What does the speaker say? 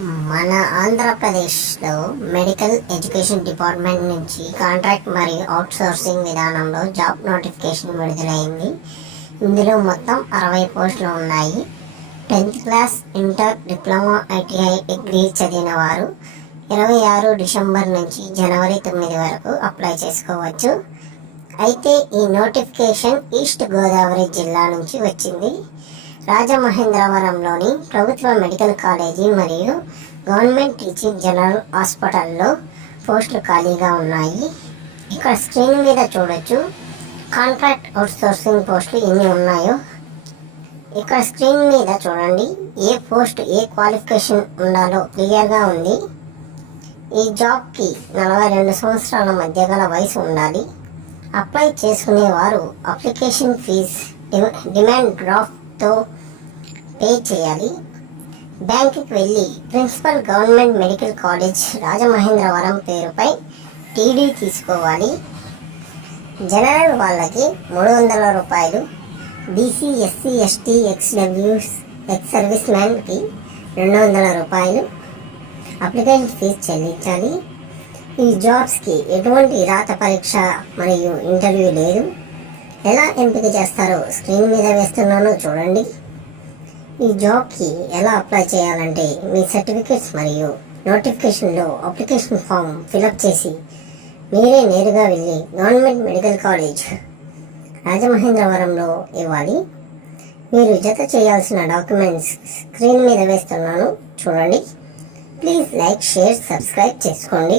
మన ఆంధ్రప్రదేశ్లో medical education department నుంచి కాంట్రాక్ట్ మరియు అవుట్సోర్సింగ్ విధానంలో జాబ్ నోటిఫికేషన్ విడుదలైంది. ఇందులో మొత్తం 60 పోస్టులు ఉన్నాయి. 10th class, inter, diploma, ITI degree చదివిన వారు 26 డిసెంబర్ నుంచి జనవరి 9 వరకు అప్లై చేసుకోవచ్చు. అయితే ఈ నోటిఫికేషన్ ఈస్ట్ గోదావరి జిల్లా నుంచి వచ్చింది. రాజమహేంద్రవరంలోని ప్రభుత్వ మెడికల్ కాలేజీ మరియు గవర్నమెంట్ టీచింగ్ జనరల్ హాస్పిటల్లో పోస్టులు ఖాళీగా ఉన్నాయి. ఇక్కడ స్క్రీన్ మీద చూడొచ్చు కాంట్రాక్ట్ అవుట్సోర్సింగ్ పోస్టులు ఎన్ని ఉన్నాయో. ఇక్కడ స్క్రీన్ మీద చూడండి, ఏ పోస్ట్ ఏ క్వాలిఫికేషన్ ఉండాలో క్లియర్గా ఉంది. ఈ జాబ్కి 42 సంవత్సరాల మధ్య గల వయసు ఉండాలి. అప్లై చేసుకునేవారు అప్లికేషన్ ఫీజ్ డిమాండ్ డ్రాఫ్ట్తో పే చేయాలి. బ్యాంకుకి వెళ్ళి principal government medical college Rajamahendravaram పేరుపై టీడీ తీసుకోవాలి. జనరల్ వాళ్ళకి 300 రూపాయలు, BC, SC, ST, ex service మ్యాన్కి 200 రూపాయలు అప్లికేషన్ ఫీజు చెల్లించాలి. ఈ జాబ్స్కి ఎటువంటి రాత పరీక్ష మరియు ఇంటర్వ్యూ లేదు. ఎలా ఎంపిక చేస్తారో స్క్రీన్ మీద వేస్తున్నానో చూడండి. ఈ జాబ్కి ఎలా అప్లై చేయాలంటే మీ సర్టిఫికేట్స్ మరియు నోటిఫికేషన్లో అప్లికేషన్ ఫామ్ ఫిలప్ చేసి మీరే నేరుగా వెళ్ళి గవర్నమెంట్ మెడికల్ కాలేజ్ రాజమహేంద్రవరంలో ఇవ్వాలి. మీరు జత చేయాల్సిన డాక్యుమెంట్స్ స్క్రీన్ మీద వేస్తున్నాను చూడండి. ప్లీజ్ లైక్, షేర్, సబ్స్క్రైబ్ చేసుకోండి.